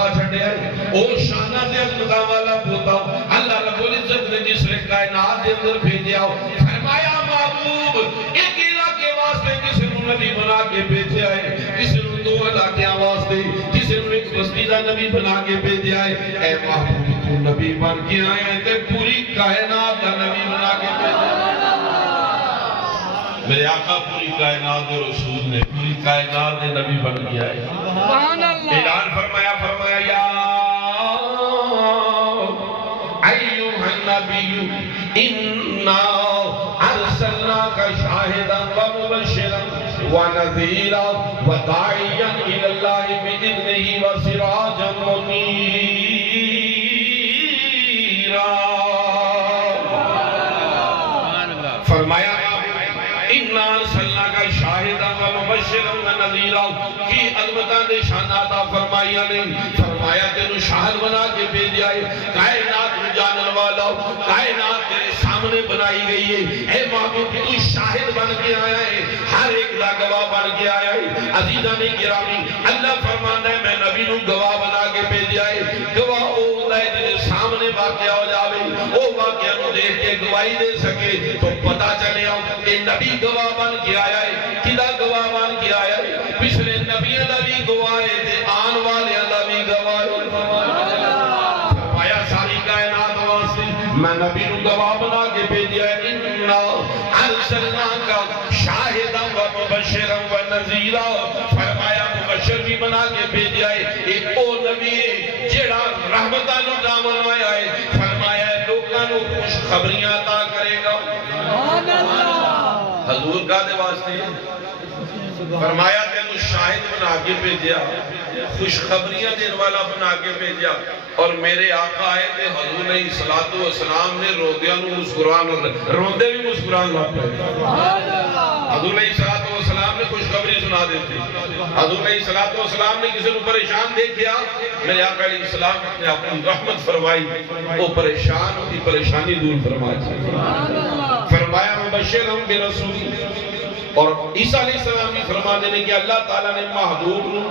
فرما چھڑے او شانہ دے عظمتاں والا پوتا اللہ رب العزت نے جس نے کائنات دے اندر بھیجا فرمایا محبوب ایک علاقے واسطے کسی نے نبی بنا کے بھیجا ہے، کسی نے دو علاقے واسطے کسی نے ایک بستی دا نبی بنا کے بھیجا ہے۔ اے محبوب تو نبی بن کے آئے ہیں تے پوری کائنات دا نبی بنا کے بھیجا ہے۔ میرے آقا پوری کائنات دے رسول نے پوری کائنات دے نبی بن گیا ہے۔ اعلان فرمایا یا ایوہ النبی انا ارسلناک شاہدا ومبشرا ونذیرا وداعیا الی اللہ بإذنہ وسراجا منیرا۔ فرمایا اِنَّا أَرْسَلْنَاكَ شَاهِدًا وَمُبَشِّرًا وَنَذِيرًا کی عظمتاں دے شانات فرمایا نے فرمایا تینو شاہد بنا کے بھیجا ہے، کائنات میں جانن والا کائنات تیرے سامنے بنائی گئی ہے۔ اے محبوب تو شاہد بن کے آیا ہے، ہر ایک دا گواہ بن کے آیا ہے۔ عزیزان گرامی اللہ فرمانا ہے میں نبی نو گواہ بنا کے بھیجا ہے۔ گواہ او ہوتا ہے جنہیں سامنے واقعہ ہو جاوے او واقعہ نو دیکھ کے گواہی دے سکے تو پتا چلے آؤ کہ نبی گواہ بن کے آیا ہے، کدا گواہ بن کے آیا ہے، پچھلے نبیوں دا بھی گواہ ہے تے آن والے دا بھی گواہ ہے۔ فرمایا ساری کائنات واسطے میں نبی نو گواہ بنا کے بھیجا ہے۔ اِنَّا أَرْسَلْنَاكَ شَاهِدًا وَمُبَشِّرًا وَنَذِيرًا فرمایا مبشر بھی بنا کے بھیجا ہے، ایک او نبی ہے جیڑا رحمتاں نو دامن آیا ہے۔ فرمایا لوکاں نو خوش خبریاں عطا کرے گا۔ حضور کا دے واسطے فرمایا تینو شاہد بنا کے بھیجا، خوشخبریاں دین والا بنا کے بھیجا، اور میرے آقا آئے تھے حضور علیہ السلام نے روندیاں نو مسکران روندے بھی مسکران لگ پہ حضور علیہ السلام نے خوشخبری سنا دیتے۔ حضور علیہ السلام نے کسی کو پریشان دیکھیا، میرے آقا علیہ السلام نے اپنی رحمت فرمائی، وہ پریشان ہوتی پریشانی دور فرمائی۔ فرمایا مبشرم برسول، اور عیسیٰ علیہ السلام نے فرما دینے کہ اللہ تعالیٰ نے محبوب نو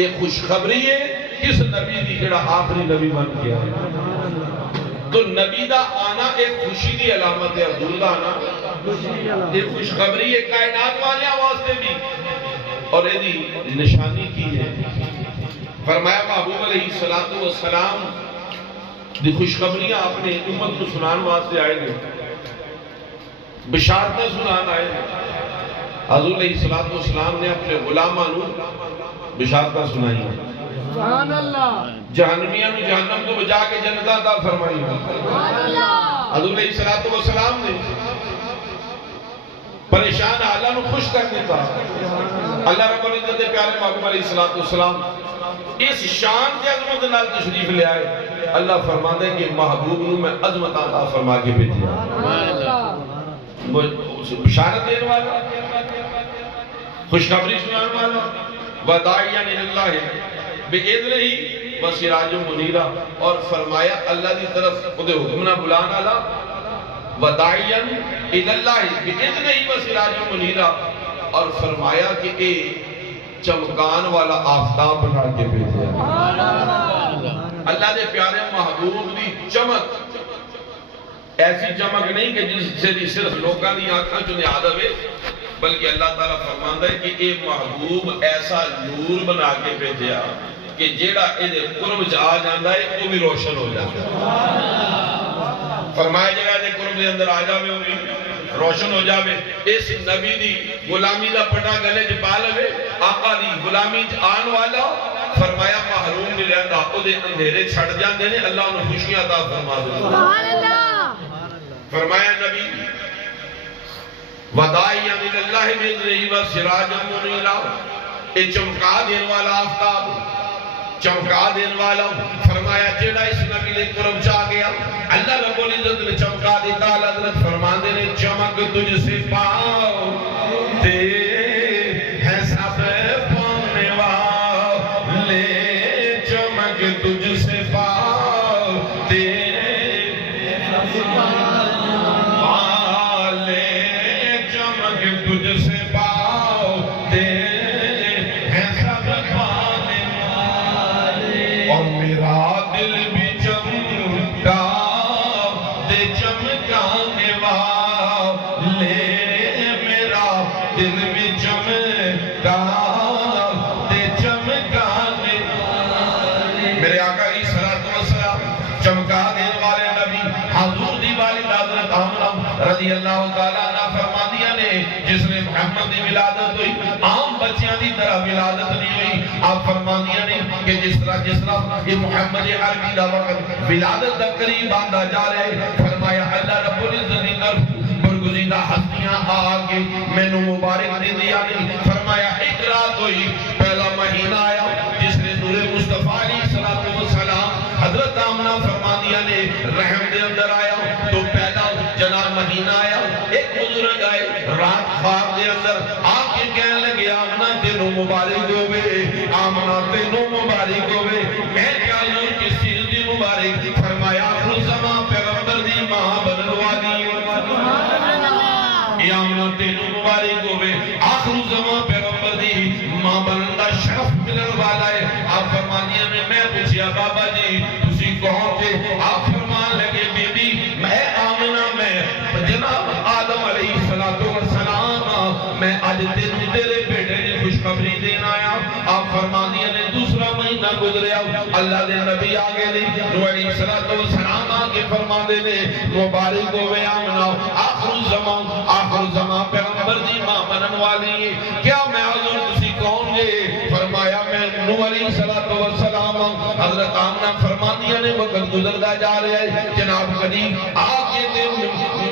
ایک خوشخبری ہے کس نبی دی جڑا آخری نبی بن گیا ہے۔ تو نبی دا آنا ایک خوشی دی علامت ہے، حضور دا آنا ایک خوشخبری ہے کائنات والے واسطے بھی، اور یہ دی نشانی کی ہے۔ فرمایا محبوب علیہ السلام دی خوشخبریاں اپنے امت کو سنان واسطے آئے گے، بشارتیں سنان آئے گے۔ حضور علیہ السلام نے اپنے غلاماں نو بشارتیں سنائی ہیں، سبحان اللہ، جہنمیاں نو جہنم تو بجا کے جنت عطا فرمائی ہیں۔ حضور علیہ السلام نے پریشان اللہ نو خوش کرنے کا اللہ رب العزت دے پیارے محبوب علیہ السلام اس شان کے عظمت نال تشریف لے آئے۔ اللہ فرماتا ہے کہ محبوب نو میں عظمت عطا فرما کے بھیجا، بشارت دینے والا، خوشخبری سنانے والا، وداعیا الی اللہ بإذنہ وسراج منیرا، اور فرمایا اللہ دی طرف خود حکم نہ بلانا لا، وداعیا الی اللہ بإذنہ وسراج منیرا، اور فرمایا کہ اے چمکان والا آفتاب بنا کے بھیجا۔ اللہ دے پیارے محبوب دی چمک ایسی چمک نہیں کہ جس سے صرف لوگاں دی آنکھاں جو نیاد ہوئے، بلکہ اللہ تعالیٰ فرماتا ہے کہ اے محبوب ایسا نور بنا کے بھیجا کہ جیڑا اے قرب جا جاندہ ہے وہ بھی روشن ہو جاتا ہے۔ فرمایا جگہ دے قرب دے اندر آ جاوے ہوئی روشن ہو جاوے، اس نبی دی غلامی دا پٹا گلے جپا لوے، آقا دی غلامی آن والا فرمایا محروم نہیں رہتا، او دے اندھیرے چھڑ جاندے نے، اللہ انہوں خوشیاں عطا فرما دے۔ فرمایا نبی وداعیا الی اللہ بإذنہ وسراجا منیرا، اے چمکا دین والا آفتاب، چمکا دین والا، فرمایا جیڑا اس نبی لے قرب چاہ گیا اللہ رب العزت نے چمکا دیتا۔ حضرت فرمان دے نے چمک تجھ سے پاتے ہیں سب پانے والے، چمک تجھ سے پاتے تجھ سے پاتے ہیں سب پانے والے، اور میرا دل بھی چمکا دے چمکانے والے میرا دل بھی چمکا دے چمکانے میرے آقا علیہ السلام چمکا دینے والے نبی حضور دی والدہ حضرت آمنہ رضی اللہ تعالیٰ عنہ فرما دیا نے جس نے محمد دی ولادت ہوئی عام بچیاں دی طرح ولادت نہیں ہوئی آپ فرما دیا نے کہ جس طرح یہ محمد عربی دا وقت ولادت دا قریب آندہ جا رہے فرمایا اللہ رب العزت دی طرف برگزیدہ ہستیاں آگے میں نو مبارک دے دیا نے فرمایا ایک رات ہوئی پہلا مہینہ آیا جس نے نور مصطفیٰ علیہ السلام حضرت آمنہ فرما دیا نے رحم دے اندر آیا تو پہلا جناب مہینہ آیا ایک بزرگ آئے رات خواب دے اندر آکے کہنے لگے آمنہ تینوں مبارک ہوئے آمنہ تینوں مبارک ہوئے میں کیا لوں کس چیز دی مبارک فرمایا آخر زمان پیغمبر دی ماں بنوا دی آمنہ تینوں مبارک ہوئے آخر زمان پیغمبر دی ماں بنندہ شرف ملن والا ہے آپ فرمانیاں میں پوچھیا بابا جی تسی کہوں تھے آپ فرمان لگے بی بی میں آمنہ میں جناب آدم علیہ السلام میں آج تیرے بیٹے نے خوشخبری دینا آیا آپ فرمانیاں نے دوسرا مہینہ گزریا اللہ دے نبی آگے نے نو علیہ السلام آگے فرما دے نے مبارک ہوئے آمنہ آخر زمان پیغمبر دی ماں بنن والی کیا میں حضور تسی کون گے فرمایا میں نو علیہ السلام حضرت آمنہ فرمانیاں نے وقت گزردہ جا رہے ہیں جناب قدیم آگے دن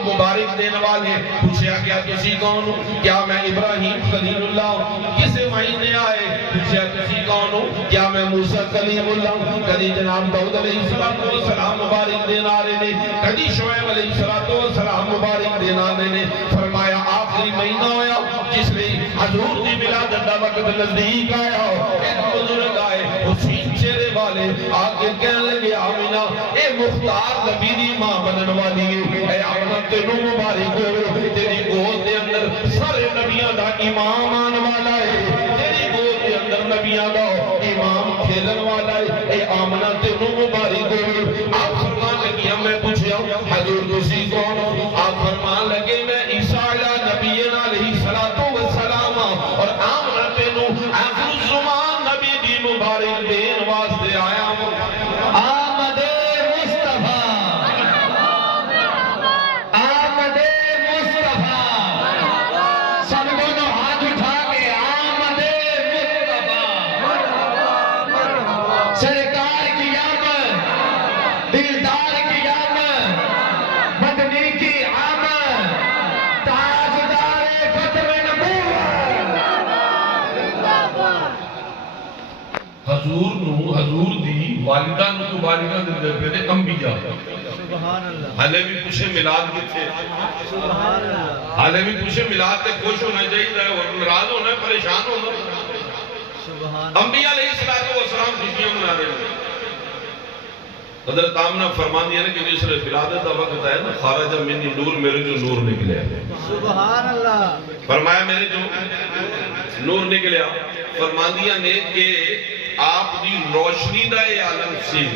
مبارک دینے والے پوچھیا کیا کسی کون ہوں کیا میں ابراہیم خلیل اللہ ہوں کسے مہینے آئے پوچھیا کسی کون ہوں کیا میں موسیٰ کلیم اللہ ہوں کدی جناب داؤد علیہ السلام مبارک دینا رہے نے کدی شعیب علیہ السلام مبارک دینا رہے نے فرمایا آخری مہینہ ہویا جس نے حضور دی ولادت دا وقت نزدیک آیا ایک بزرگ آئے حسین چہرے والے آگے کہنے لگے آمینہ اے مختار نبی دی ماں بنن والی ہے اے آمینہ تینوں مبارک ہوئے تیری گود دے اندر سارے نبیاں دا امام آن والا ہے تیری گود دے اندر نبیاں دا امام کھیلن والا ہے اے آمینہ تینوں مبارک ہوئے آپ فرمان لگی ہم میں پوچھیا حضور تسی کون آپ فرمان لگے میں عیسیٰ علیہ نبینا علیہ السلام اور آمینہ تینوں آخر زمان نبی دی مبارک دین واسطے آیا ہوں آمد مصطفیٰ آمد مصطفیٰ سب دونوں ہاتھ اٹھا کے آمد مصطفیٰ سرکار کی آمد دلدار کی آمد مدنی کی آمد تاجدار ختم نبوت حضور دی والدہ نو والدہ دے دے پہ انبیاء حالے بھی پوچھے میلاد کی تھے حالے بھی پوچھے میلاد تے خوش ہونا چاہیے اور ناراض ہونا پریشان ہونا انبیاء علیہ السلام خوشیاں منا رہے ہیں حضرت آمنہ فرمان دیا کہ جس نے ولادت کا وقت آیا نا خارج منی نور میرے جو نور نکلے سبحان اللہ فرمایا میرے جو نور نکلیا فرمان دیا نے کہ آپ دی روشنی دا اے عالم سی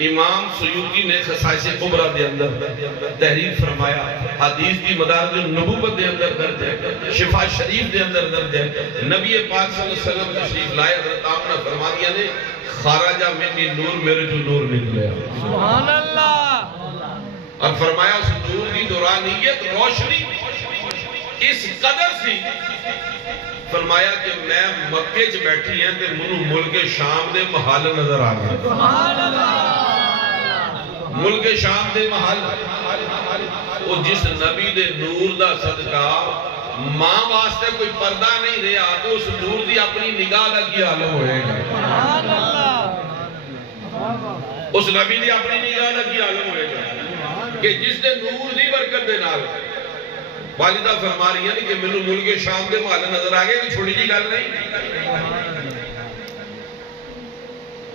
امام سیوطی نے خصائص کبریٰ دے اندر تحریر فرمایا حدیث دی مدارج النبوت دے اندر درج ہے شفا شریف دے اندر درج ہے نبی پاک صلی اللہ علیہ وسلم تشریف لائے حضرت آمنہ فرما دیا نے خارجہ منی نور میرے جو نور نکلیا سبحان اللہ اور فرمایا اس نور کی دورانیت روشنی اس قدر سی فرمایا کہ میں مکے چ بیٹھی ہیں تے منو ملک شام دے محل نظر آ گئے سبحان اللہ ملک شام دے محل وہ جس نبی دے نور دا صدقہ ماں واسطے کوئی پردہ نہیں رہا تو اس نور دی اپنی نگاہ لگی عالم ہوئے گا سبحان اللہ اس نبی دی اپنی نگاہ لگی عالم ہوئے گا کہ جس دے نور دی برکت دے نال والدہ فرما رہی ہے کہ میں نے ملک شام دے محل نظر آگئے کہ چھوڑی جی گل نہیں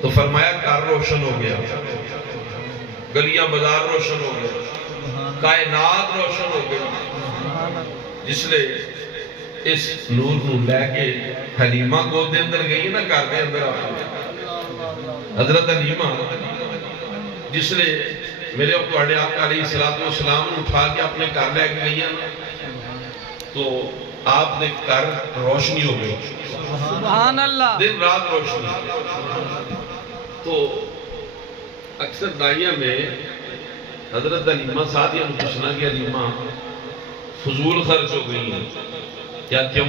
تو فرمایا کار روشن ہو گیا گلیاں بازار روشن ہو گیا کائنات روشن ہو گیا جس نے اس نور نو لے کے حلیمہ گود دے اندر گئی نا کار دے اندر حضرت حلیمہ جس نے میرے اور تواڈے آقا علیہ السلام اٹھا کے اپنے گھر لے کے گئی تو آپ نے گھر روشنی ہو گئی، سبحان اللہ، دن رات روشنی. تو اکثر دائیاں میں حضرت حلیمہ سعدیہ نے پوچھنا کہ حلیمہ فضول خرچ ہو گئی ہیں کیا؟ کیوں؟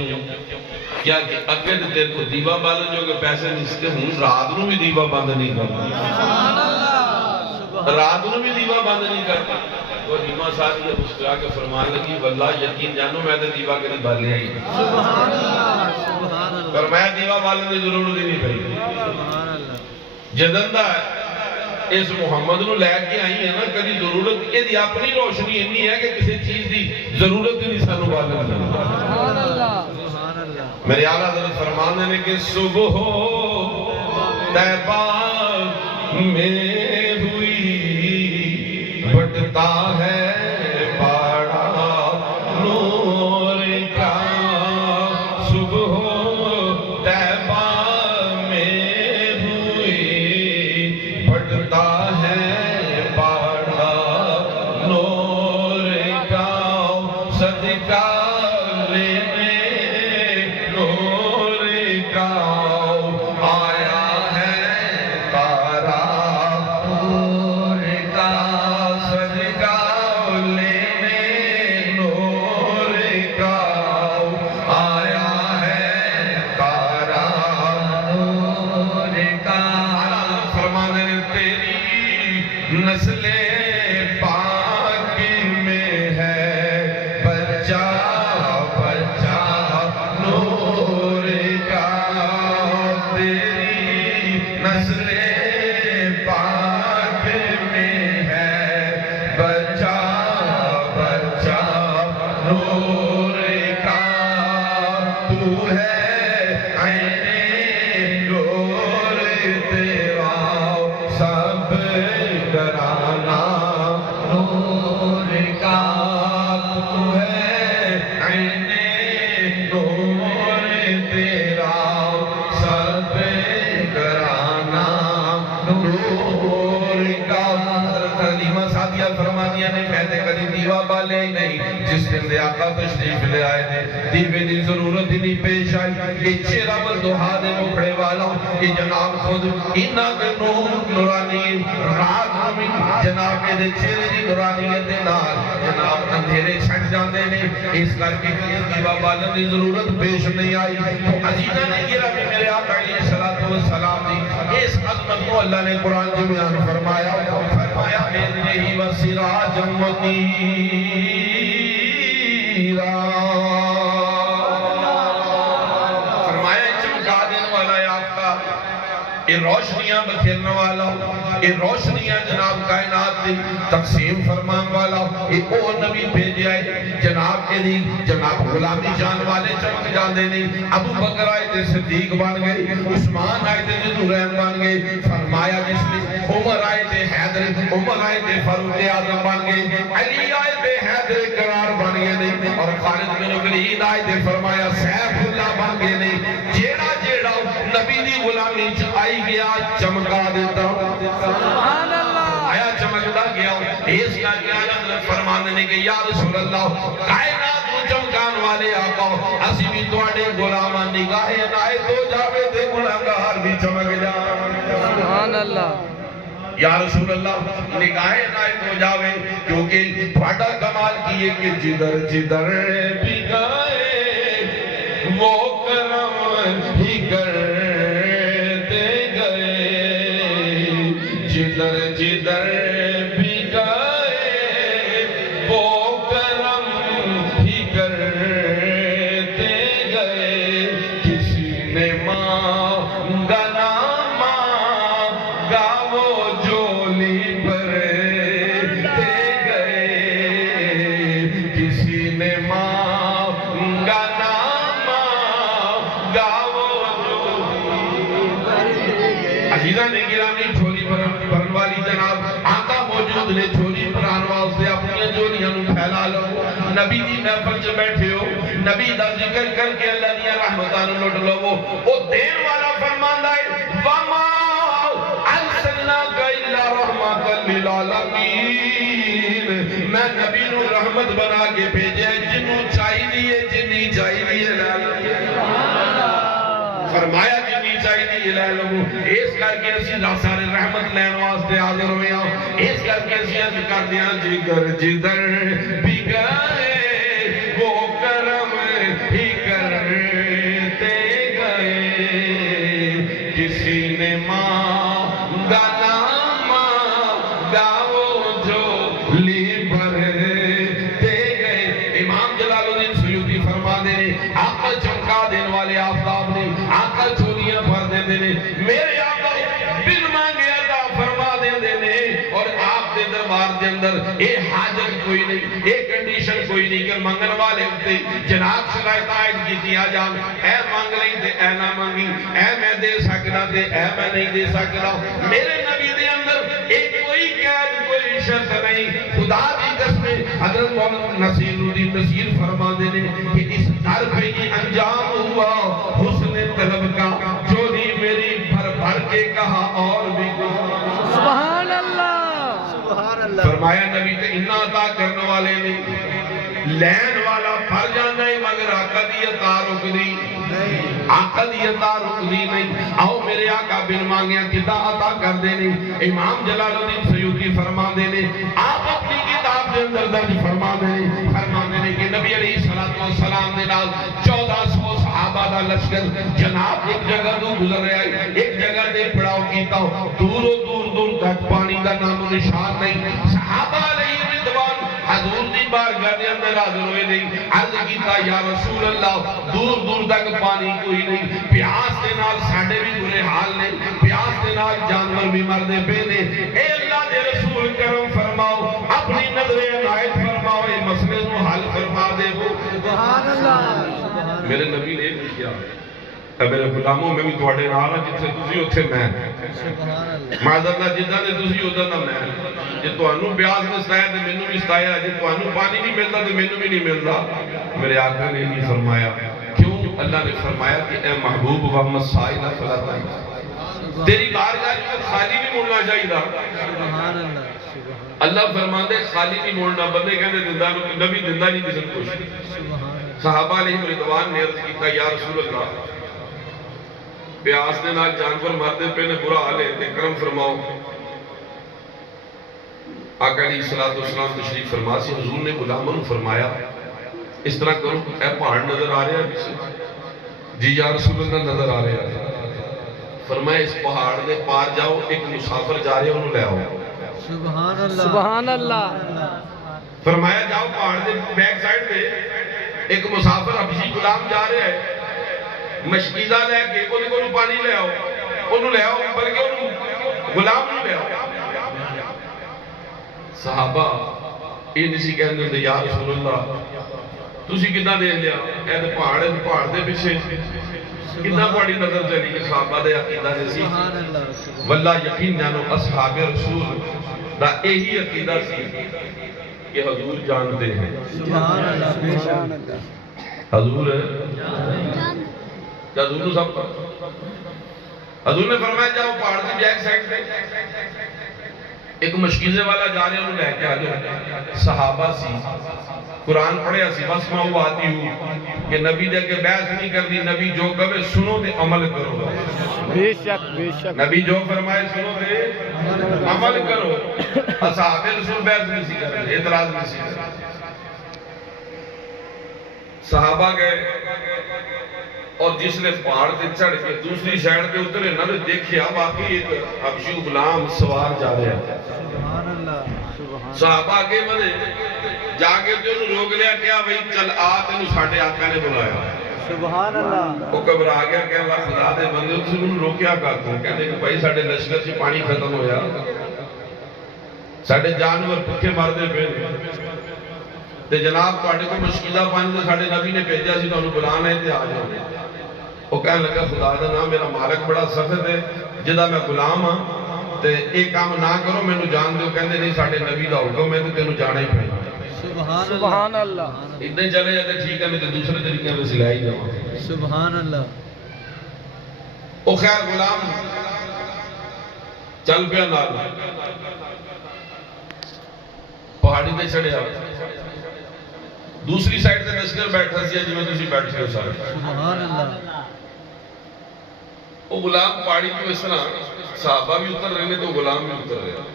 کیا کہ اگر تیرے کو دیوا بالن جو کہ پیسے نستے ہوں رات نو بھی دیوا بند نہیں کرتا، رات نو بھی دیوا بند نہیں کرتا. تو حلیمہ سعدیہ مسکرا کے فرمان لگی واللہ یقین جانو میں تو دیوا کے نہیں بالے آئی، سبحان اللہ، سبحان اللہ، پر میں دیوا بالن کی ضرورت ہی نہیں پڑی. سبحان اللہ. جدن دا اس محمد نو لے کے آئی ہے نا کدی ضرورت یہ اپنی روشنی اتنی ہے کہ کسی چیز دی ضرورت ہی نہیں سانو بالن کی. سبحان اللہ، سبحان اللہ. میرے اعلیٰ حضرت فرمانے نے کہ صبح طیبہ میں ہوئی بڑھتا ہے بڑا نور کا، صبح طیبہ میں ہوئی بڑھتا ہے بڑا نور کا، صدقہ لینے نور کا آیا ہے تارا نور کا، صدقہ لینے نور کا آیا ہے تارا نور کا. فرمانے تیری نسل پاک میں ہے بچہ بچہ نور کا، تیری نسل پاک میں ہے بچہ بچہ نور کا، تو ہے عین نور تیرا سب گرانا نور کا، تو ہے عین نور تیرا سب گرانا نور کا. حضرت حلیمہ سعدیہ فرمانیہ نے کہتے کدی دیوا بالے ہی نہیں. جس دن دے آقا تشریف لے آئے تھے دیوے دی ضرورت ہی نہیں پیش آئی. یہ چہرہ بندوہا دے مکھڑے والا یہ جناب خود انہاں کے نور نورانی رات میں جناب کے دے چہرے دی نورانیت دے نال جناب اندھیرے چھٹ جاندے نے. اس کر کے دیوا بالن دی ضرورت پیش نہیں آئی. تو عزیزہ نے گرا کہ میرے آقا علیہ السلام دی اس عظمت کو اللہ نے قرآن میں بیان فرمایا بِإِذْنِهِ وَسِرَاجًا مُنِيرًا. فرمایا چمکا دینے والا ہے آپ کا، یہ روشنیاں بکھیرنے والا، یہ روشنیاں جناب کائنات دی تقسیم فرمان والا، یہ او نبی بھیجے آئے جناب کے دی جناب غلامی جان والے چمک جاندے نہیں. ابو بکر آئے تھے صدیق بن گئے، عثمان آئے تھے ذوالنورین بن گئے. فرمایا جس نے عمر آئے تھے حیدر، عمر آئے تھے فاروق اعظم بن گئے، علی آئے تھے حیدر قرار بن گئے نہیں، اور خالد بن ولید آئے تھے فرمایا سیف اللہ بن گئے نہیں. جیڑا جیڑا نبی دی غلامی آئی گیا چمکا دیتا، سبحان اللہ، آیا چمکتا گیا. اس کا کیا فرمان نے کہ یا رسول اللہ کائنات کو چمکان والے آقا اسی بھی تواڈے غلامان نگاہ عنایت ہو جاوے تے گناہگار بھی چمک جان. سبحان اللہ، یا رسول اللہ نگاہ عنایت ہو جاوے کیونکہ تواڈا کمال کیے کہ جدھر جدھر بھی گئے وہ کرم ہی کرتے گئے، جدھر جدھر بھی گئے وہ کرم ہی کرتے گئے. کسی نے مانگا نہ مانگا وہ جولی بھرتے گئے، کسی نے مانگا نہ مانگا وہ جولی بھرتے گئے. عزیزہ نے گرامی جھولی بھرن والی جناب آقا موجود نے جھولی بھران واسطے اپنی جولیاں نو پھیلا لو. نبی دی محفل چ بیٹھے ہو، نبی دا ذکر کر کے اللہ دیا رحمتاں نو لٹ لو. وہ دین والا فرماندا ہے وما رحمت بنا کے بھیجے جنوں چاہیے جنی چاہیے لے لو فرمایا جنی چاہیے لے لو اس کر کے اسی سارے رحمت لین واسطے حاضر ہوئے ہیں اس کر کے اسی عرض کر دیا جگر جدھر بھی گئے وہ کرم ہی کرتے گئے کسی نے مانگا نہ مانگا وہ جھولی بھرتے گئے امام جلال الدین سیوطی فرما دے عقل چمکا دین والے آفتاب نے عقل چولیاں بھر دے دینے میرے آقا بن مانگے عطا فرما دے دینے اور آپ دے دربار دے اندر اے حاجت کوئی نہیں اے کنڈیشن کوئی نہیں کہ منگن والے ہوتے جناب شکایت آئیت کی تیا جان اے مانگ لیں تے اے نہ مانگی اے میں دے سکنا تے اے میں نہیں دے سکنا میرے نبی دے اندر ایک کوئی قید کوئی شرط نہیں خدا کی قسم حضرت مولانا نصیر الدین نصیر فرما دینے کہ اس در پہ یہ انجام ہوا حسن طلب کا جو نہیں میری بھر بھر کے کہا اور بھی سبحان اللہ سبحان اللہ فرمایا نبی تے انہا عطا کرنے والے نہیں لین والا پھر جانا ہے مگر آقا دی عطا رک دی آقا دی عطا رک دی نہیں آؤ میرے آقا بن مانگیا کتا عطا کر دینے امام جلال الدین سیوطی فرما دینے آپ اپنی کتاب کے اندر درج فرما دینے کہ نبی علیہ السلام نے نال 1400 صحابہ دا لشکر جناب ایک جگہ تو گزر رہا ہے ایک جگہ دے پڑاؤ کیتا ہو دور تک پانی دا نام و نشان نہیں صحابہ علیہ رضوان حضور دی بارگاہ دے اندر حاضر ہوئے نہیں عرض کیتا یا رسول اللہ دور تک پانی کوئی نہیں پیاس دے نال ساڑھے بھی برے حال نہیں پیاس دے نال جانور بھی مردے پہ نے اے اللہ دے رسول کرم فرماؤ اپنی نظر عنایت فرماؤ اے مسئلے کو حل فرما دے وہ سبحان اللہ میرے نبی نے بھی کیا اے میرے غلاموں میں بھی تواڈے نال ہاں جتھے تسی اوتھے میں سبحان اللہ معذرت نال جداں دے تسی اوتھے دا میں جے تانوں پیاس نے ستایا تے مینوں بھی ستایا جے تانوں پانی نہیں ملدا تے مینوں بھی نہیں ملدا میرے آقا نے بھی فرمایا کیوں اللہ نے فرمایا کہ اے محبوب و مسائل فلا تعین تیری بارگاہ جو خالی نہیں مڑنا چاہیے سبحان اللہ سبحان اللہ فرماندے خالی نہیں مڑنا بندے کہندے دندا نبی دندا نہیں کسی کو اللہ صحابہ علیہ رضوان نے عرض کیتا یا رسول اللہ پیاس دے نال جانور مردے پہ نے برا حال ہے تے کرم فرماؤ آقا علیہ السلام تشریف فرما سی حضور نے غلاموں فرمایا اس طرح کرو اے پہاڑ نظر آ رہا ہے جی یا رسول اللہ نظر آ رہا ہے فرمایا اس پہاڑ دے پار جاؤ ایک مسافر جا رہے انہوں لے آؤ سبحان اللہ سبحان اللہ فرمایا جاؤ پہاڑ دے بیک سائڈ دے ایک مسافر حبشی غلام جا رہے ہیں مشکیزہ لے کے انہوں کو پانی لے آؤ انہوں لے آؤ بلکہ انہوں غلام نہیں لے آؤ صحابہ یہ نہیں سی کہنے دے یا رسول اللہ تسی کتنا دے لیا اے دے پہاڑ دے پیچھے کتنا بڑی نظر چلی کہ صحابہ دے عقیدہ دے سی سبحان اللہ واللہ یقین جانو اصحاب رسول دا یہی عقیدہ سی کہ حضور جانتے ہیں سبحان اللہ بے شک حضور ہے کیا حضور سب حضور نے فرمایا جاؤ پہاڑ کی بیک سائڈ پہ ایک مشکیزے والا جا رہے انہوں لے کے آجو صحابہ سی قرآن پڑھیا سی بس میں وہ آتی ہوں کہ نبی دے کے بحث نہیں کرنی نبی جو کہے سنو دے عمل کرو بے شک نبی جو فرمائے سنو دے عمل کرو اصحاب رسول بحث نہیں سی کرنے اعتراض نہیں سی کرنے صحابہ گئے اور جس نے پہاڑ سے چڑھ کے دوسری سائڈ پہ اترے نہ دیکھیا واقعی ایک حبشی غلام سوار جا رہا ہے سبحان اللہ سبحان صحابہ کے بنے جا کے جو انہوں روک لیا کیا بھئی چل آ تینوں ساڑھے آقا نے بلایا سبحان اللہ وہ گھبرا گیا کہ اللہ خدا دے بندے انہوں روکیا کرتا کہنے کہ بھائی ساڑھے لشکر سے پانی ختم ہویا ساڑھے جانور پکھے مردے پہ تے جناب تواڈے کو مشکلہ پانی تے ساڈے نبی نے بھیجا سی تانوں بلانا ہے تے آ جاؤ وہ کہنے لگا خدا دا نام میرا مالک بڑا سخت ہے جدا میں غلام ہاں تے ایک کام نہ کرو مینوں جان دیو کہندے نہیں ساڈے نبی دا حکم ہے تے تینوں جانا ہی پڑے سبحان اللہ اتنے ہی چلے جاتے ٹھیک ہے نہیں تے دوسرے طریقے میں سلائی جاؤ سبحان اللہ او خیر غلام چل پیا نال پہاڑی تے چڑھیا دوسری سائڈ سے لشکر بیٹھا سی جی میں تسی بیٹھے ہو سارے سبحان اللہ وہ غلام پہاڑی تو اس طرح صحابہ بھی اتر رہے ہیں تو غلام بھی اتر رہے ہیں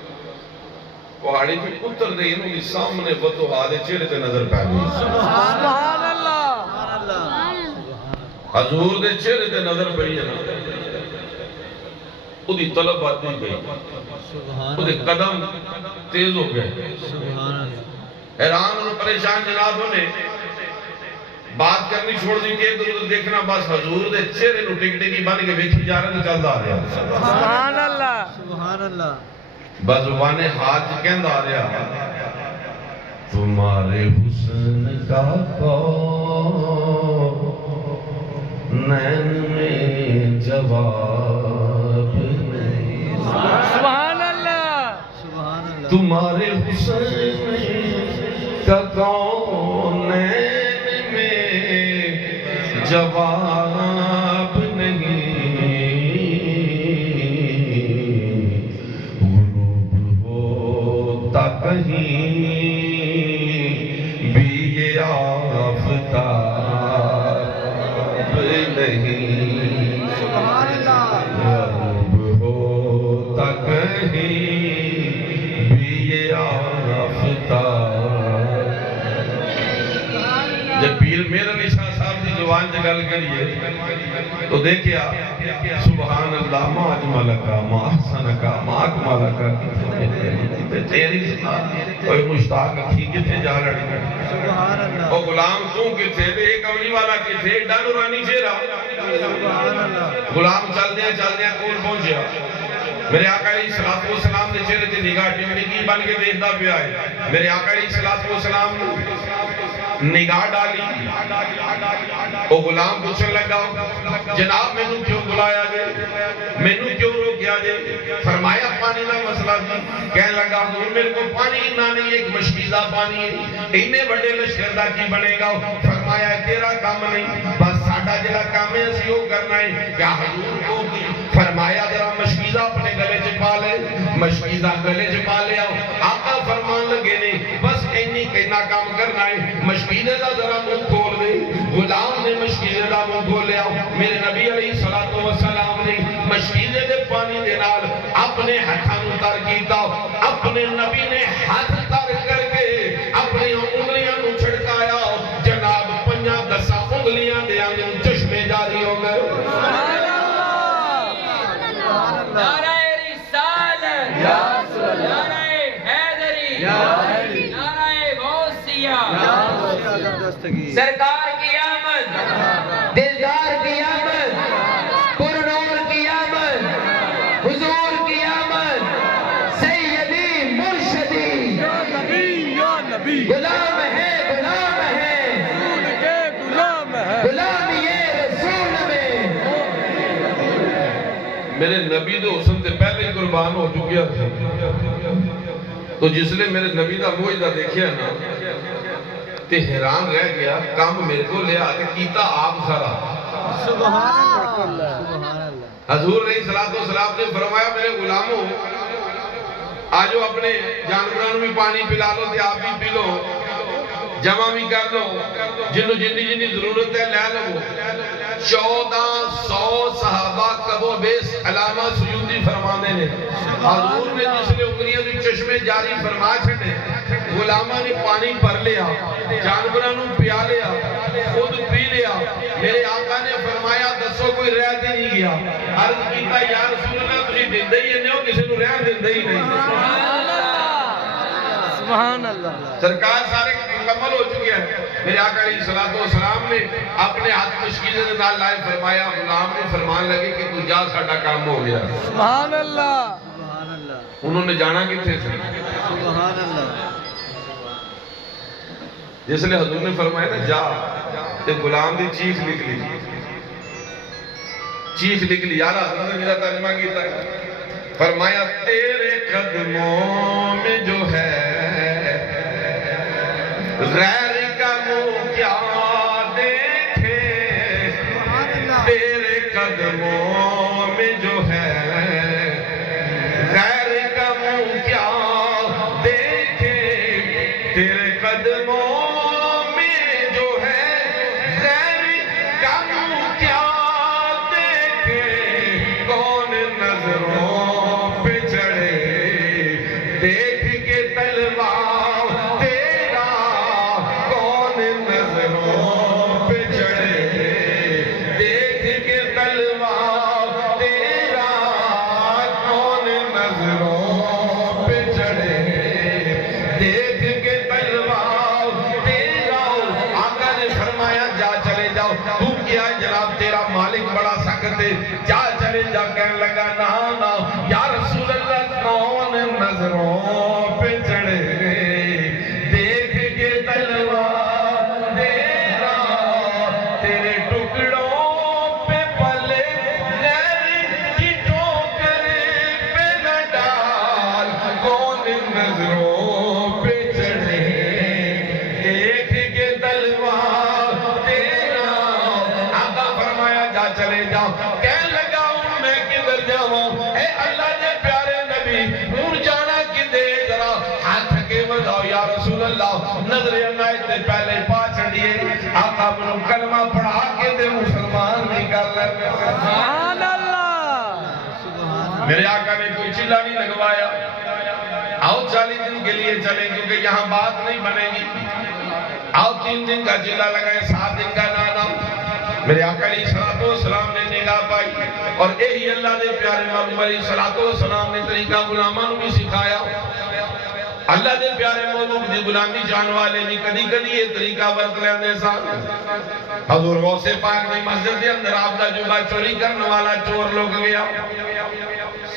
پہاڑی بھی اتر رہے ہیں انہوں سامنے فتوحا دے چہرے تے نظر پہ گئی سبحان اللہ حضور دے چہرے تے نظر پئی ہے نا وہ دی طلب آتی گئی سبحان وہ دے اللہ قدم تیز ہو گئے سبحان اللہ حیران اور پریشان جنابوں نے بات کرنی چھوڑ دی کہ تو دیکھنا بس حضور دے چہرے نو ٹک ٹکی بن کے ویکھی جا رہا نکل آ رہا سبحان اللہ سبحان اللہ بزبان ہاتھ کہند آ رہا تمہارے حسن کا نین میں جواب نہیں سبحان اللہ سبحان اللہ تمہارے حسن کا نین میں جواب نہیں غروب ہوتا کہیں بھی یہ آفتاب نہیں سبحان اللہ غروب ہوتا کہیں بھی یہ آفتاب جب پیر میر علی شاہ صاحب کی زبان سے گل کریے تو دیکھیا سبحان اللہ ما اجمل کا ما احسن کا ما اکمل کا تیری کوئی مشتاق اکھی کتھے جا رہی ہے سبحان اللہ وہ غلام تو کتھے دے ایک اولی والا کتھے ڈن رانی چہرہ سبحان اللہ غلام چل دیا کول پہنچیا میرے آقا علیہ السلام نے چہرے تے نگاہ ٹمٹکی بن کے دیکھتا پیا ہے میرے آقا علیہ السلام نگاہ ڈالی وہ غلام پوچھنے لگا جناب مینوں کیوں بلایا جے مینوں کیوں روکیا جے فرمایا پانی دا مسئلہ تھی کہنے لگا حضور میرے کو پانی نہ نہیں ایک مشکیزہ پانی ہے اتنے بڑے لشکر دا کی بنے گا فرمایا تیرا کام نہیں بس ساڈا جڑا کام ہے اسی وہ کرنا ہے کیا حضور کو فرمایا ذرا مشکیزہ اپنے گلے چ پا لے مشکیزہ گلے چ پا لے آؤ آقا فرمان لگے نہیں بس اینی کتنا کام کرنا ہے مشکیزے دا ذرا منہ کھول دے غلام نے مشکیزے دا منہ کھول لیا میرے نبی علیہ السلام نے مشکیزے دے پانی دے نال اپنے ہاتھاں نوں تر کیتا اپنے نبی نے ہاتھ تر کر کے اپنی انگلیاں نوں چھڑکایا جناب 5-10 انگلیاں دے اندر چشمے جاری ہو گئے نعرہ رسالت نعرہ حیدری نعرہ غوثیہ سرکار کی آمد دلدار کی آمد پرنور کی آمد حضور کی آمد سیدی مرشدی یا نبی غلام ہے رسول کے غلام ہے غلام یہ رسول میں میرے نبی دے حسن سے پہلے ہی قربان ہو چکیا تھا تو جس نے میرے نبی دا معجزہ دیکھیا نا تے حیران رہ گیا کام میرے کو لے آتے کیتا آپ سارا سبحان اللہ سبحان اللہ حضور علیہ السلام نے فرمایا میرے غلاموں آجو اپنے جانوروں بھی پانی پلا لو تے آپ بھی پی لو جمع بھی کر لو جنی ضرورت ہے لے لو 1400 صحابہ کبو بیس علامہ سیوطی فرمانے نے حضور نے جس نے انگلیاں دی چشمے جاری فرما چھڑے غلامہ نے پانی بھر لیا جانوروں پیا لیا خود پی لیا میرے آقا نے فرمایا دسو کوئی رہتے نہیں گیا عرض کیتا یا رسول اللہ تجھے دیندے ہی نہیں ہو کسی نو رہن دیندے ہی نہیں سبحان اللہ سرکار سارے مکمل ہو چکے ہیں میرے آقا علیہ السلام نے اپنے ہاتھ مشکیزے سے نال لائے فرمایا غلام نے فرمان لگے کہ تو جا ساڈا کام ہو گیا سبحان اللہ سبحان اللہ انہوں نے جانا کتنے سے سبحان اللہ جس لئے حضور نے فرمایا نا جا تے غلام دی چیخ نکلی یار حضور نے میرا ترجمہ کیتا ہے فرمایا تیرے قدموں میں جو ہے غیر کا منہ کیا دیکھے تیرے قدموں میں جو ہے غیر کا منہ کیا دیکھے تیرے قدموں میں کلمہ پڑھا کے دے مسلمان کی کر لیں. سبحان اللہ. میرے آقا نے کوئی چلا نہیں لگوایا آؤ 40 دن کے لیے چلیں کیونکہ یہاں بات نہیں بنے گی. آؤ 3 دن کا چلا لگائے 7 دن کا نانا. میرے آقا علیہ السلام نے نگاہ پائی اور یہی اللہ دے پیارے محبوب علیہ السلام نے طریقہ غلاماں نوں بھی سکھایا. اللہ دے پیارے محبوب دی غلامی جان والے بھی کدی کدی یہ طریقہ ورت لیندے سن. حضور غوث پاک نے مسجد دے اندر آپ دا جوبہ چوری کرنے والا چور لوگ گیا.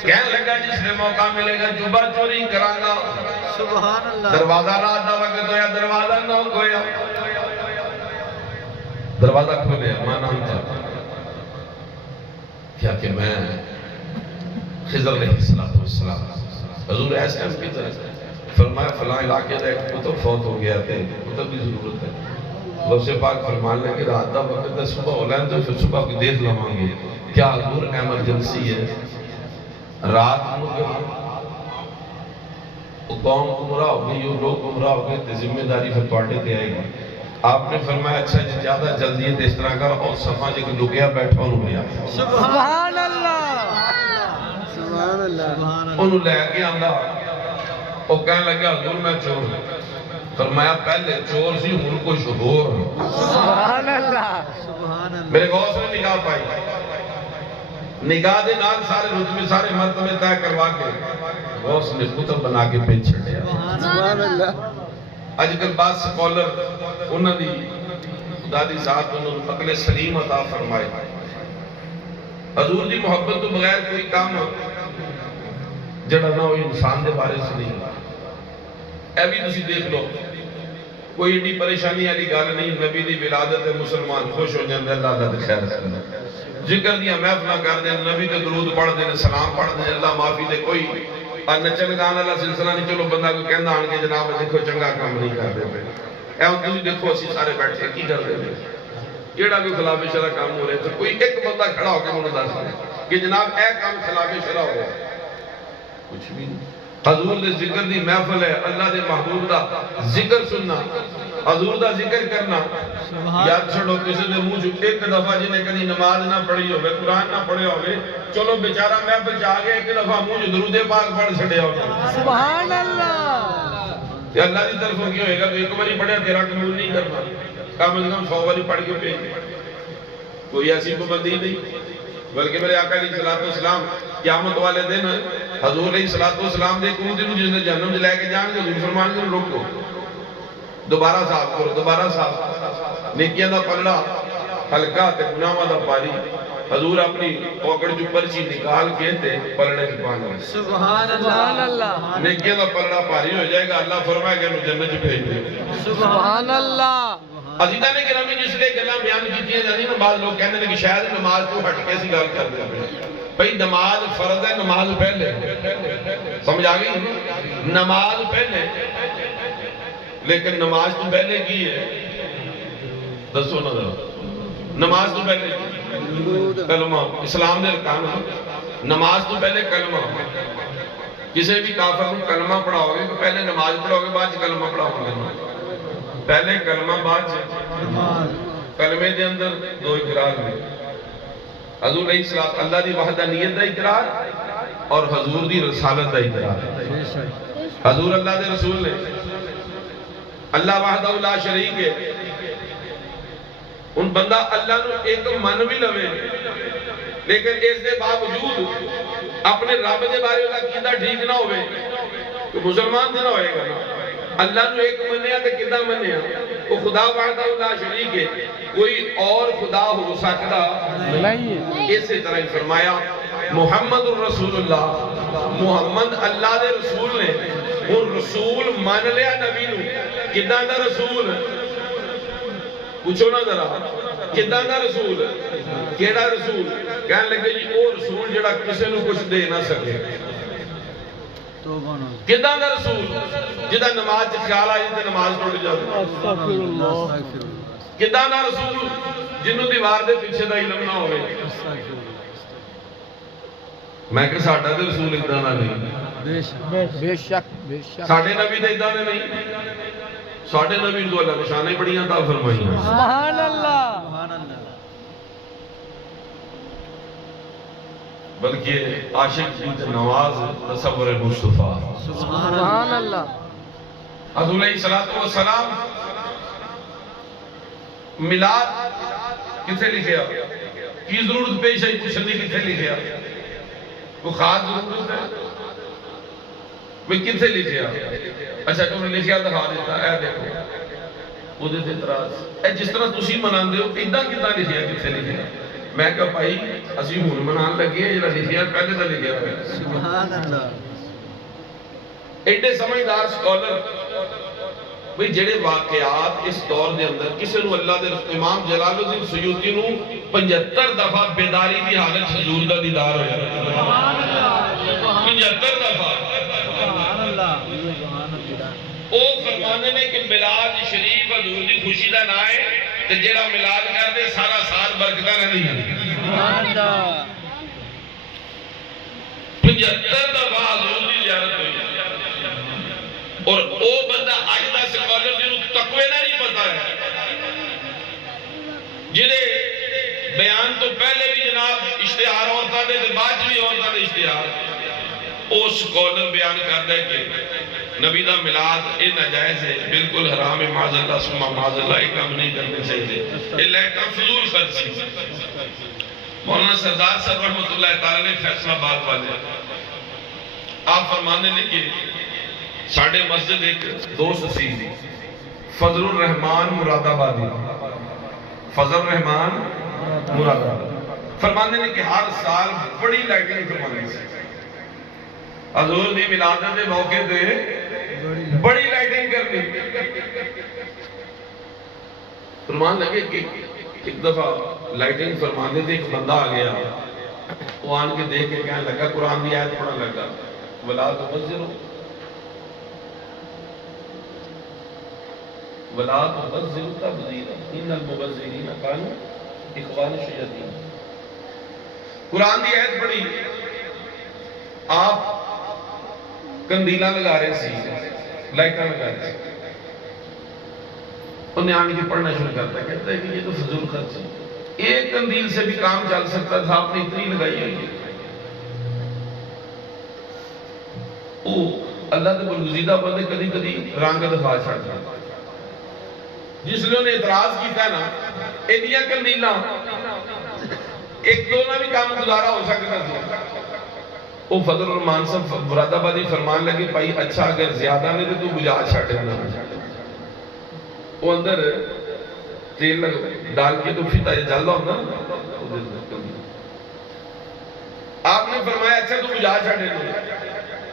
کہنے لگا جس نے موقع ملے گا جوبہ چوری کراں گا. سبحان اللہ. دروازہ رات دا وقت ہویا دروازہ نہ کھویا. دروازہ کھولے ماں نام تھا کیا کہ میں خضر علیہ السلام حضور ایسے ہم کی طرح فرمایا فلاں علاقے دا ایک کتب فوت ہو گیا تھے کتب کی ضرورت ہے. غوث پاک فرمان لیں کہ رات دا وقت ہے صبح ہو لیں تو پھر صبح کی دیکھ لواں گے کیا حضور ایمرجنسی ہے. رات قوم گمراہ ہو گئی اور لوگ گمراہ ہو گئے تو ذمہ داری پھر تواڈے تے آئے گی. آپ نے فرمایا اچھا جی زیادہ جلدی ہے اس طرح کا اور صفحہ جے کہ لگیا بیٹھا انہوں لیا. سبحان اللہ. سبحان اللہ. انہوں لے کے آندا وہ کہنے لگا حضور میں چور ہوں. فرمایا پہلے چور سی ہن کو شہور ہوں. سبحان اللہ. سبحان اللہ. میرے غوث نے نگاہ پائی نگاہ دے نال سارے رتبے سارے مرتبے طے کروا کے غوث نے کتب بنا کے پیچ چھڑیا. سبحان اللہ. اج کل بعض سکولر انہاں دی خدا دی ذات انہوں نے عقل سلیم عطا فرمائے. حضور دی محبت تو بغیر کوئی کام جڑا نہ ہوئی انسان دے بارے سے نہیں. اے بھی تسی دیکھ لو کوئی ایڈی پریشانی والی گل نہیں. نبی دی ولادت ہے مسلمان خوش ہو جاندے اللہ دا خیر کرنا. ذکر دیا محفلاں کردے نبی تے درود پڑھدے نے سلام پڑھدے اللہ معافی دے. کوئی نچن گان والا سلسلہ نہیں. چلو بندہ کوئی کہندا آن کے جناب دیکھو چنگا کام نہیں کردے پے. اے ہن تسی دیکھو اسی سارے بیٹھے کی کردے پے جیڑا کوئی خلاف شرع کام ہو رہا ہے تو کوئی ایک بندہ کھڑا ہو کے مجھے دس دے کہ جناب اے کام خلاف شرع ہو رہا ہے. کچھ بھی نہیں. حضور دے ذکر دی محفل ہے. اللہ دے محبوب دا ذکر سننا حضور دا ذکر کرنا. یاد چھڑو کسی دے منہ جو ایک دفعہ جنہیں کدی نماز نہ پڑھی ہوئے قرآن نہ پڑھے ہوئے چلو بیچارہ محفل جا گئے ایک دفعہ منہ جو درود پاک پڑھ چھڑے ہوئے. سبحان اللہ. یہ اللہ دی طرفوں کیوں ہوئے گا تو ایک باری پڑھے تیرا قبول نہیں کرنا. کم از کم 100 باری پڑھ کے پیش کوئی ایسی پابندی نہیں. بلکہ میرے آقا علیہ السلام قیامت والے دن حضور علیہ السلام دے کو دن جس نے جہنم لے کے جان گے حضور فرمان کے روکو دوبارہ صاف کرو دوبارہ صاف. نیکیاں دا پلڑا ہلکا تے گناہاں دا پانی. حضور اپنی پاکٹ جو پرچی نکال کے تے پلڑے کی پانی. سبحان سبحان اللہ. اللہ. نیکیاں دا پلڑا پانی ہو جائے گا. اللہ فرمائے گا انہوں جنت بھیج دے. سبحان اللہ. عزیزہ نے گرامی جس لئے گلہ بیان کی جاتی نا بعض لوگ کہنے لگے شاید نماز تو ہٹ کے سی گل کر دے. بھئی نماز فرض ہے نماز پہلے سمجھ آگئی نماز پہلے لیکن نماز تو پہلے کی ہے دسو نا ذرا. نماز تو پہلے کلمہ اسلام دے ارکان. نماز تو پہلے کلمہ. کسی بھی کافر کو کلمہ پڑھاؤ گے تو پہلے نماز پڑھاؤ گے بعد کلمہ پڑھاؤ گے. پہلے کلمہ بعد کلمے دے اندر 2 اقرار ہیں. حضور علیہ السلام اللہ دی وحدانیت دا اقرار اور حضور دی رسالت دا اقرار. حضور اللہ دے رسول نے اللہ وحدہ لا شریک ہے. ان بندہ اللہ نو ایک من بھی لوے لیکن اس دے باوجود اپنے رب دے بارے دا عقیدہ ٹھیک نہ ہوئے تو مسلمان نہ ہوئے گا. اللہ نو ایک منیا تے کدا منیا وہ خدا وحدہ لا شریک ہے. کوئی اور خدا ہو سکتا نہیں. اسی طرح فرمایا محمد الرسول اللہ محمد اللہ دے رسول نے. وہ رسول مان لیا نبی نو کداں دا رسول پوچھو نا ذرا کداں دا رسول کیڑا رسول. کہنے لگے جی وہ رسول جڑا کسی نو کچھ دے نہ سکے. کداں دا رسول جدا نماز چ خیال آئی تے نماز ٹوٹ جائے. کداں دا رسول جنوں دیوار دے پیچھے دا علم نہ ہوئے. میں کہ ساڈا تے رسول اتنا نہ نہیں. بے شک بے شک. ساڈے نبی تے اتنا نہیں. ساڈے نبی تو اللہ نشانیں بڑیاں عطا فرمائیاں. سبحان اللہ. بلکہ عاشق کی نواز تصور مصطفیٰ سبحان اللہ حضور علیہ السلام میلاد کتنے لکھیا کی ضرورت پیش آئی پوچھنے کتنے لکھیا کوئی خاص ضرورت ہے وہ کتنے لکھیا اچھا تم نے لکھیا دکھا دیتا اے دیکھو وہ دے اعتراض اے جس طرح تسی مناندے ہو ادھا کتنا لکھیا کتنے لکھیا میں کہا بھائی اسی ہون منان لگے ہیں جڑا لکھیا پہلے تو لکھیا ہے سبحان اللہ ایڈے سمجھدار سکولر بھئی جڑے واقعات اس دور دے اندر کسی نو اللہ دے امام جلال الدین سیوطی نو 75 دفعہ بیداری دی حالت حضور دا دیدار ہویا 75 دفعہ سبحان اللہ سبحان اللہ او فرمانے نے کہ میلاد شریف حضور دی خوشی دا نام ہے تے جڑا میلاد کر دے سارا سال برکتاں رہندی ہیں سبحان اللہ 75 دفعہ حضور دی زیارت ہوئی اور او بندہ آج دا سکولر جنہوں تقوی نہ نہیں پتا ہے جنہیں بیان تو پہلے بھی جناب اشتہار ہوتا دے تو بعد بھی ہوتا دے اشتہار او سکولر بیان کر دے کہ نبی دا ملاد اے ناجائز ہے بالکل حرام ہے معاذ اللہ سمع معاذ اللہ ایک کام نہیں کرنے چاہیے اللہ کا فضول خرچی مولانا سردار صاحب رحمت اللہ تعالی نے فیصلہ باد والے آپ فرمانے نے کہ ساڑھے مسجد ایک دوست سی فضل الرحمان مراد آبادی فضل الرحمان مراد آبادی فرمانے نے کہ ہر سال بڑی لائٹنگ فرمانے سے حضور دی ملادت دے موقع دے بڑی لائٹنگ کرنی فرمان لگے کہ ایک دفعہ لائٹنگ فرمانے دے ایک بندہ آ گیا وہ آن کے دیکھ کے کہنے لگا قرآن دی آیت پڑھنے لگا وَلَا تُبَذِّرُوا وَلَا تُبَذِّرُوا تَبْذِيرًا إِنَّ الْمُبَذِّرِينَ كَانُوا إِخْوَانَ الشَّيَاطِينَ قرآن دی آیت پڑھی آپ کندیلاں لگا رہے سی لائٹاں لگا رہے سی انہیں آنے کے پڑھنا شروع کرتا ہے کہتا ہے کہ یہ تو فضول خرچ ہے ایک کندیل سے بھی کام چل سکتا تھا آپ نے اتنی لگائی ہوئی او اللہ دے برگزیدہ بندے کدی کدی رنگ دفاع چھڑتا جس لئے انہیں اعتراض کیتا ہے نا ایدیاں کندیلاں ایک دو نہ بھی کام گزارا ہو سکتا تھا وہ فضل الرحمان صاحب مراد آبادی فرمان لگے بھائی اچھا اگر زیادہ نہیں تو بجا چھاٹے نا وہ اندر تیل ڈال کے تو پھر جل رہا ہوتا آپ نے فرمایا اچھا تو بجا چھاٹے نا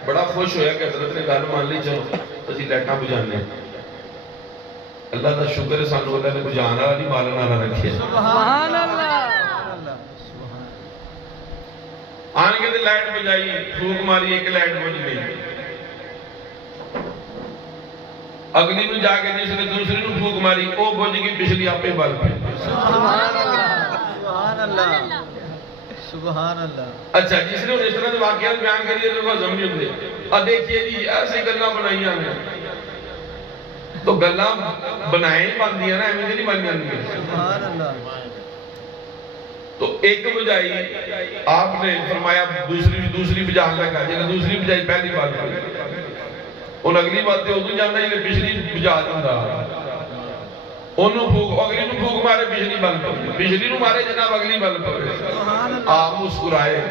بڑا خوش ہویا کہ حضرت نے گھر مان لی چلو اسی لائٹاں بجانے اللہ کا شکر ہے سانو اللہ نے بجانا نہیں مالنا نہ رکھے سبحان اللہ آن کے دے لائٹ بجائی پھوک ماری ایک لائٹ بج گئی اگلی نو جا کے جس نے دوسری نو پھوک ماری او بج گئی پچھلی آپ پہ بل پہ سبحان اللہ سبحان اللہ سبحان اللہ اچھا جس نے اس طرح واقعات بیان کر دیا تو وہ زمین ہوتے اب دیکھئے جی ایسی گلنا بنائی آنے تو گلنا بنائیں باندھیا نا امیدی نہیں بن جاندی سبحان اللہ تو ایک بجائی آپ نے فرمایا دوسری بجان لگا جنہا دوسری بجائی پہلی بات پڑی ان اگلی بات تے ادھو جانا جنہا پچھلی بجا دنگا انہوں پھوک اگلی نو پھوک مارے پچھلی بل پڑی پچھلی نو مارے جناب اگلی بل پڑی آپ مسکرائے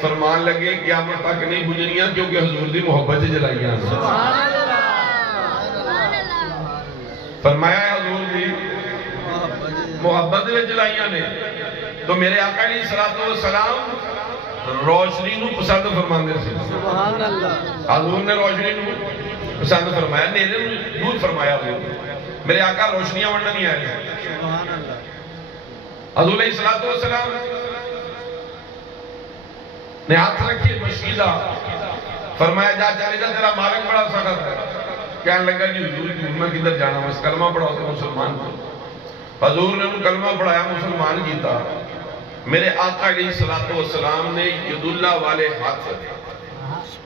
فرمان لگے قیامت تک نہیں بجنیاں کیونکہ حضور دی محبت جلائیاں فرمایا حضور دی محبت جلائیاں نے تو میرے آقا علیہ السلام روشنی نو پسند فرماندے سے سبحان اللہ حضور نے روشنی نو پسند فرمایا نیلے نو دور فرمایا میرے آقا روشنیاں ونڈا نہیں آئے سبحان اللہ حضور علیہ السلام نے ہاتھ رکھیے مشکیدہ فرمایا جا چلے جا تیرا مالک بڑا سخت ہے کہنے لگا جی حضور میں کدھر جانا بس کلمہ پڑھا ہوتا مسلمان کو حضور نے ان کلمہ پڑھایا مسلمان کیتا میرے آقا علیہ السلام نے ید اللہ والے ہاتھ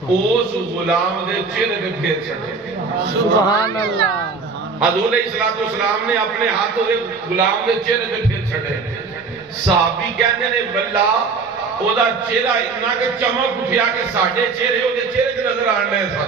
اس غلام دے چہرے دے پھیر چھڑے سبحان اللہ حضور علیہ السلام نے اپنے ہاتھوں دے غلام دے چہرے دے پھیر چھڑے صحابی کہنے نے واللہ ਉਹਦਾ ਚਿਹਰਾ ਇੰਨਾ ਕਿ ਚਮਕ ਉੱਠਿਆ ਕਿ ਸਾਡੇ ਚਿਹਰੇ ਉਹਦੇ ਚਿਹਰੇ 'ਚ ਨਜ਼ਰ ਆਣ ਰਹੇ ਸਨ।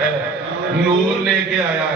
ਹੈ, ਨੂਰ ਲੈ ਕੇ ਆਇਆ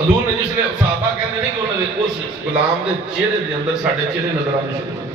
ਹਜ਼ੂਰ ਨੇ ਜਿਸਲੇ ਸਾਹਬਾ ਕਹਿੰਦੇ ਨੇ ਕਿ ਉਹਨਾਂ ਦੇ ਉਸ ਗੁਲਾਮ ਦੇ ਚਿਹਰੇ ਦੇ ਅੰਦਰ ਸਾਡੇ ਚਿਹਰੇ ਨਜ਼ਰ ਆਉਣੇ ਸ਼ੁਰੂ ਹੋ ਗਏ।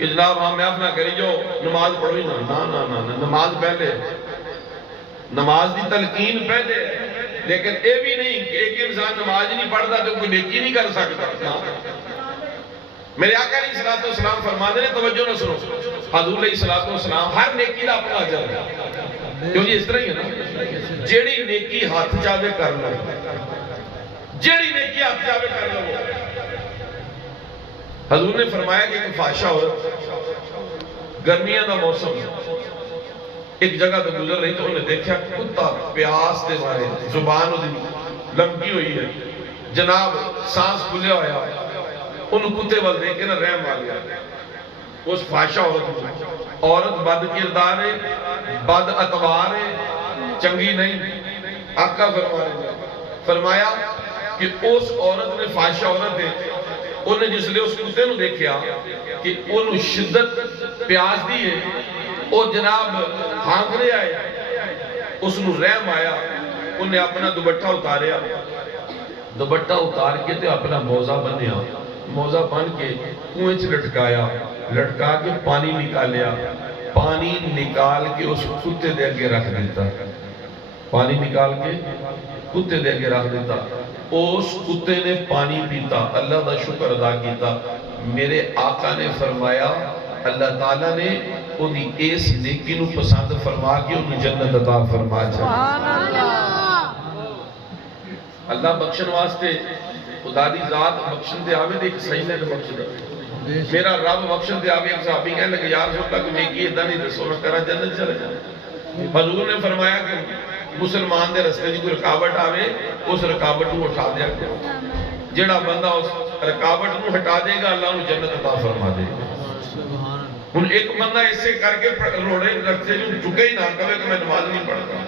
کہ جناب ہاں محفل کری جو نماز پڑھو ہی نہ نماز پہلے، نماز دی تلقین پہلے، لیکن اے بھی نہیں کہ ایک انسان نماز نہیں پڑھتا تو کوئی نیکی نہیں کر سکتا۔ میرے آقا علیہ الصلوۃ والسلام فرماتے ہیں، توجہ نہ سنو، حضور علیہ الصلوۃ والسلام ہر نیکی دا اپنا اجر ہے، کیوں جی اس طرح ہی ہے نا، جیڑی نیکی ہاتھ چاہے کر لو، جیڑی نیکی ہاتھ چاہے کر لو۔ حضور نے فرمایا کہ ایک فاحشہ عورت گرمیاں دا موسم ایک جگہ تو گزر رہی تو انہیں دیکھا کتا پیاس دے مارے زبان لمکی ہوئی ہے، جناب سانس کھلیا ہوا ہے، ان کتے وال دیکھ کے نہ رحم آ گیا۔ اس فاحشہ عورت بد کردار ہے، بد اتوار ہے، چنگی نہیں۔ آقا فرمایا کہ اس عورت نے فاحشہ عورت ہے، انہیں جس لئے اس کتے نو دیکھیا کہ انہوں شدت پیاس دی ہے، اور جناب ہانگ رہے آئے، اس نو رحم آیا، انہیں اپنا دوپٹہ اتاریا، دوپٹہ اتار کے تے اپنا موزہ بنیا، موزہ بن کے کنویں چ لٹکایا، لٹکا کے پانی نکالیا، پانی نکال کے اس کتے دے کے رکھ دیتا، پانی نکال کے کتے دے کے رکھ دیتا، اس کتے نے پانی پیتا، اللہ دا شکر ادا کیتا۔ میرے آقا نے فرمایا اللہ تعالیٰ نے انہی اس نیکی نو پسند فرما کے انہوں جنت عطا فرما چاہتا۔ اللہ بخشن واسطے خدا دی ذات بخشن دے آوے دیکھ صحیح نے بخش دے، میرا رب بخشن دے آوے ایک صحابی کہنے لگے یا رسول اللہ کہ نیکی ادھا نہیں دسو میں کرا جنت چلے جائے۔ حضور نے فرمایا کہ مسلمان دے رستے جی کوئی رکاوٹ آوے اس رکاوٹ کو اٹھا دیا کرو، جڑا بندہ اس رکاوٹ کو ہٹا دے گا اللہ انہوں جنت عطا فرما دے گا۔ ان ایک بندہ ایسے کر کے روڑے رکھتے جو چکے ہی نہ کبھے کہ میں نماز نہیں پڑھتا،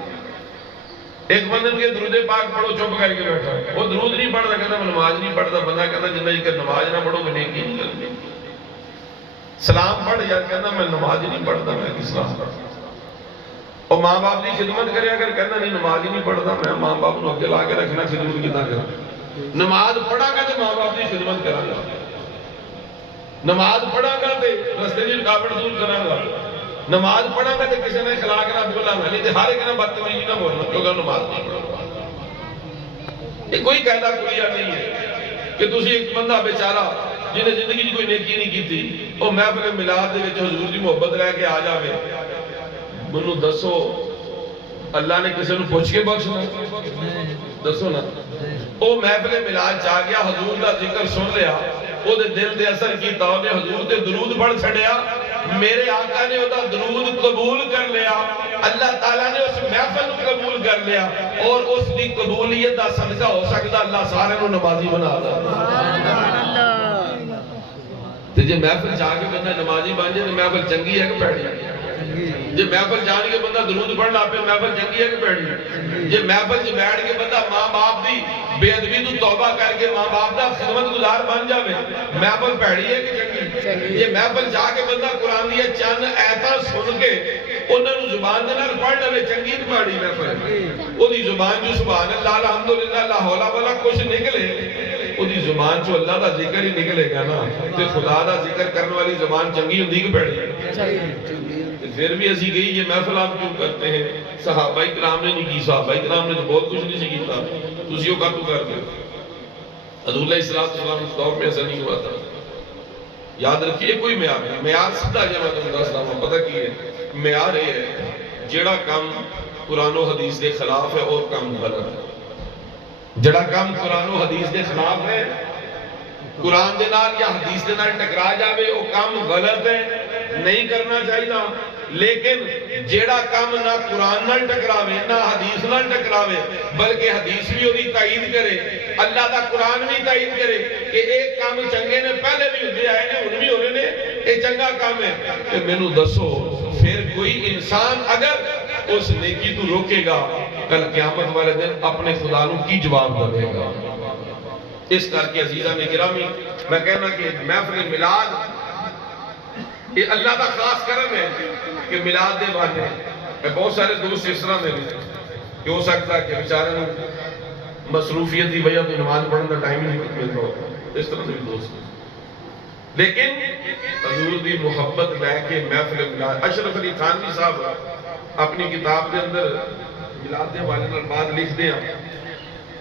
ایک بندے کے درود پاک پڑھو چپ کر کے بیٹھا، وہ درود نہیں پڑھتا کہتا میں نماز نہیں پڑھتا، بندہ کہتا جنہ جی کہ نماز نہ پڑھو میں نیکی نہیں کرنی، سلام پڑھ یا کہتا میں نماز نہیں پڑھتا میں اسلام پڑھتا، اور ماں باپ کی خدمت کرے اگر کہنا نہیں نماز ہی نہیں پڑھتا میں ماں باپ کو اگے لا کے رکھنا خدمت کتنا کرنا، نماز پڑھا گا تو ماں باپ کی خدمت کرا گا، نماز پڑھا گا تو رستے کی رکاوٹ دور کرا گا، نماز پڑھا گا تو کسی نے اخلاق نہ بولا گا، نہیں تو ہر ایک نے بدتمیزی نہ بولنا کیونکہ نماز نہیں پڑھا۔ یہ کوئی قاعدہ کلیہ نہیں ہے کہ تسی ایک بندہ بیچارہ جنہیں زندگی کوئی نیکی نہیں کی تھی اور محفل میلاد دے وچ حضور دی محبت رہ کے آ جاوے، منو دسو اللہ نے کسی نے پوچھ کے بخشنا دسو نا، او محفل میلاد چاہ گیا حضور دا ذکر سن لیا، او دے دل دے اثر کیتا، او نے حضور تے درود پڑھ چھڑیا، میرے آقا نے او دا درود قبول کر لیا، اللہ تعالیٰ نے اس محفل کو قبول کر لیا، اور اس دی قبولیت دا صدقہ ہو سکتا اللہ سارے نو نمازی بنا دا۔ تو جے محفل چاہ کے بندہ نمازی بن جائے تو محفل چنگی ہے کہ پیڑی ہے؟ جے محفل جان کے بندہ درود پڑھ لا پہ محفل چنگی ہے کہ پیڑی ہے؟ جے محفل جے بیٹھ کے بندہ ماں باپ دی بے ادبی تو توبہ کر کے ماں باپ دا خدمت گزار بن جاوے محفل پیڑی ہے کہ چنگی؟ جے محفل جا کے بندہ قرآن دی چند آیتاں سن کے انہاں نوں زبان دے نال پڑھ لے چنگی تے پیڑی محفل؟ او دی زبان جو سبحان اللہ الحمدللہ لا حول ولا کچھ نکلے، او دی زبان چو اللہ دا ذکر ہی نکلے گا نا، تے خدا دا ذکر کرنے والی زبان چنگی ہوندی کہ پیڑی؟ پھر بھی ایسی گئی یہ محفل آپ کیوں کرتے ہیں؟ صحابہ کرام نے نہیں کی، صحابہ کرام نے تو بہت کچھ نہیں سکیتا، تسیوں کا تو کرتے حضور علیہ السلام اس دور میں ایسا نہیں ہوا تھا۔ یاد رکھیے کوئی معیار نہیں، معیار سیدھا جا میں تمہیں دس رہا ہوں، پتہ کی ہے معیار یہ ہے جڑا کام قرآن و حدیث دے خلاف ہے اور کام غلط ہے، جڑا کام قرآن و حدیث دے خلاف ہے، قرآن دے نال یا حدیث دے نال ٹکرا جاوے وہ کام غلط ہے، نہیں کرنا چاہیے، لیکن جیڑا کام نہ قرآن نال ٹکراوے نہ حدیث نال ٹکراوے بلکہ حدیث بھی ہوئی تائید کرے، اللہ دا قرآن بھی تائید کرے کہ ایک کام چنگے نے پہلے بھی ہوتے آئے نے ان بھی ہونے نے ایک چنگا کام ہے، کہ میں نو دسو پھر کوئی انسان اگر اس نیکی تو روکے گا کل قیامت والے دن اپنے خدا نو کی جواب دے گا۔ اس کر کے عزیزہ میں گرامی میں کہنا کہ محفل میلاد یہ اللہ کا خاص کرم ہے کہ میلاد دے بانے بہت سارے دوست اس طرح دے کہ ہو سکتا ہے کہ بیچارے مصروفیت دی وجہ تو نماز پڑھنے کا ٹائم ہی نہیں ملتا، اس طرح سے بھی دوست لیکن حضور دی محبت لے کے محفل میلاد اشرف علی تھانوی صاحب اپنی کتاب دے اندر میلاد دے حوالے نال بعد لکھتے ہیں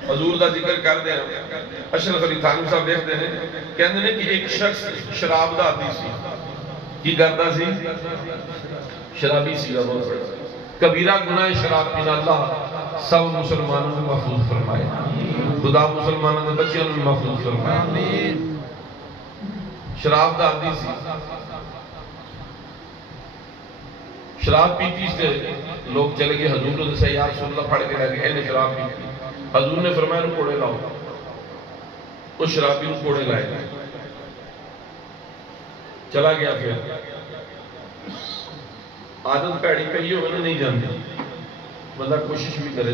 حضور دا ذکر کرتے ہیں اشرف علی تھانوی صاحب لکھتے ہیں کہندے نے کہ ایک شخص شراب دا عادی سی کی کرتا سی شرابی سی بہت بڑا کبیرہ گناہ شراب پینا اللہ سب مسلمانوں کو محفوظ فرمائے خدا مسلمانوں کے بچیوں کو محفوظ فرمائے شراب دا عادی سی شراب پیتی سے لوگ چلے گئے حضور نے سے یا رسول اللہ پڑھ کے لگے انہیں شراب پیتی حضور نے فرمایا انہوں کوڑے لاؤ اس شرابی نے کوڑے لائے چلا گیا پھر عادت پیڑی پہ یہ ہونے نہیں جانتے بندہ کوشش بھی کرے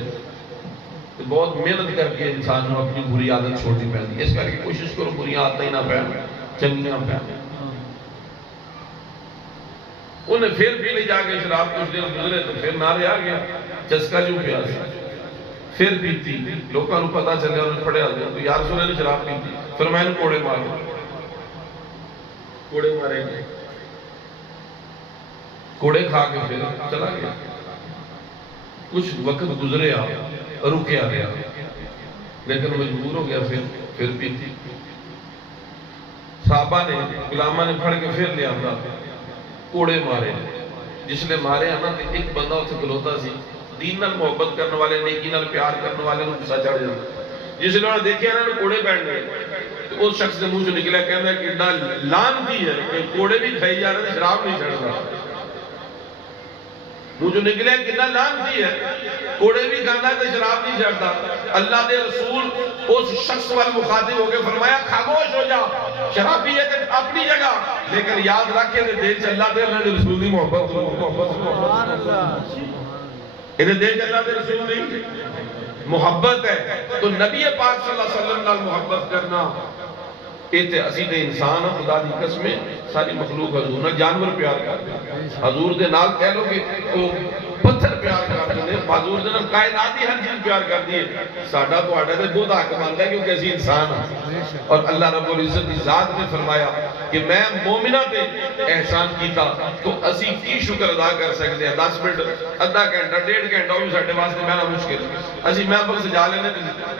تو بہت محنت کر کے انسان نے اپنی بری عادت چھوڑنی پہنی اس کر کے کوشش کرو بری عادت ہی نہ پہن چنگیاں پہن انہیں پھر بھی لے جا کے شراب کچھ دن گزرے تو پھر نہ رہا گیا چسکا جو پیا پھر پیتی لوگوں کو پتا چلے انہیں پڑے آ گیا تو یا رسول اللہ نے شراب پیتی فرمایا کوڑے مارے کوڑے مارے گئے کوڑے کھا کے پھر چلا گیا کچھ وقت گزرے رکے آ گیا لیکن مجبور ہو گیا پھر پیتی صحابہ نے غلامہ نے پھڑ کے پھر لیا کوڑے مارے جس نے مارے آنا ایک بندہ اسے کھلوتا سی دین نال محبت کرنے والے نیکی نال پیار کرنے والے کو غصہ چڑھ جاتا جس نے انہوں نے دیکھے نا کوڑے پہننے تو اس شخص کے منہ سے نکلا کہنا کہ ڈا لانتی ہے کہ کوڑے بھی کھائی جا رہے ہیں شراب نہیں چھڑ رہا وہ جو نکلے کتنا لانتی ہے کوڑے بھی کھانا ہے تو شراب نہیں چھڑتا اللہ دے رسول اس شخص وال مخاطب ہو کے فرمایا خاموش ہو جا شرابی ہے تو اپنی جگہ لیکن یاد رکھے کہ دل چ اللہ دے رسول دی محبت سبحان اللہ یہ دل چ اللہ دے رسول دی محبت ہے تو نبی پاک صلی اللہ علیہ وسلم نال محبت کرنا یہ اسی دے انسان خدا دی قسمیں ساری مخلوق حضور نال جانور پیار کرتے ہیں حضور دے نال کہہ لو کہ وہ پتھر پیار کرتے ہیں حضور دے نال کائنات ہر چیز پیار کرتی ہے ساڈا تہاڈا تے بہت حق بنتا ہے کیونکہ اسی انسان ہیں اور اللہ رب العزت کی ذات نے فرمایا کہ میں مومنہ تے احسان کیتا تو اسی کی شکر ادا کر سکتے ہیں 10 منٹ آدھا گھنٹہ 1.5 گھنٹہ وہ ساڈے واسطے بہنا مشکل اسی محفل سجا لینے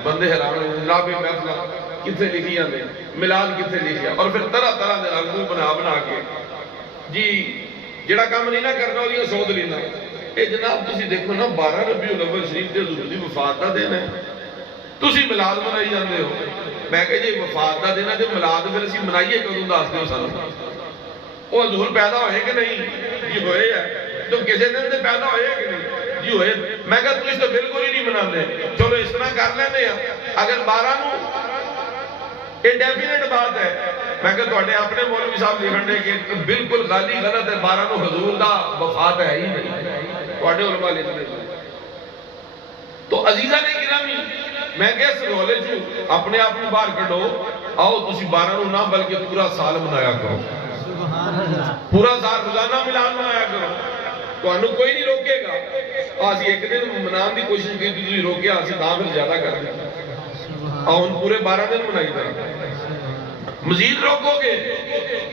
بندے حیران ہوئے جناب محفل کتنے لکھی جاندے میلاد کتنے لکھیا اور پھر طرح طرح دے رنگوں بنا کے جی جڑا کام نہیں نہ کرنا وہ سود لینا اے جناب تسی دیکھو نا 12 ربیع الاول شریف دے حضور دی وفات دا دن ہے تسی میلاد منائی جاندے ہو میں کہ جی وفات دا دن ہے تے میلاد پھر اسی منائیے کدوں دس دیو سانوں وہ حضور پیدا ہوئے کہ نہیں جی ہوئے ہے تو کسی دن تے پیدا ہوئے کہ نہیں جی ہوئے میں کہ تو اس تو بالکل ہی نہیں مناندے چلو اس طرح کر لیندے ہیں اگر 12 نو یہ ڈیفینیٹ بات ہے میں کہ تواڈے اپنے مولوی صاحب لکھن دے کہ بالکل غلطی غلط ہے 12 نو حضور دا وفات ہے ہی نہیں تواڈے علماء لکھتے تو عزیزاں نے گرامی میں کہ اس رولے چ اپنے آپ کو باہر کڈو آؤ تسی 12 نو نہ بلکہ پورا سال منایا کرو سبحان اللہ پورا سال روزانہ میلاد منایا کرو تانوں کوئی نہیں روکے گا اسی ایک دن منان دی کوشش کی تسی روکیا اسی تاں پھر زیادہ کر دیں اور پورے 12 دن منائی جائے مزید روکو گے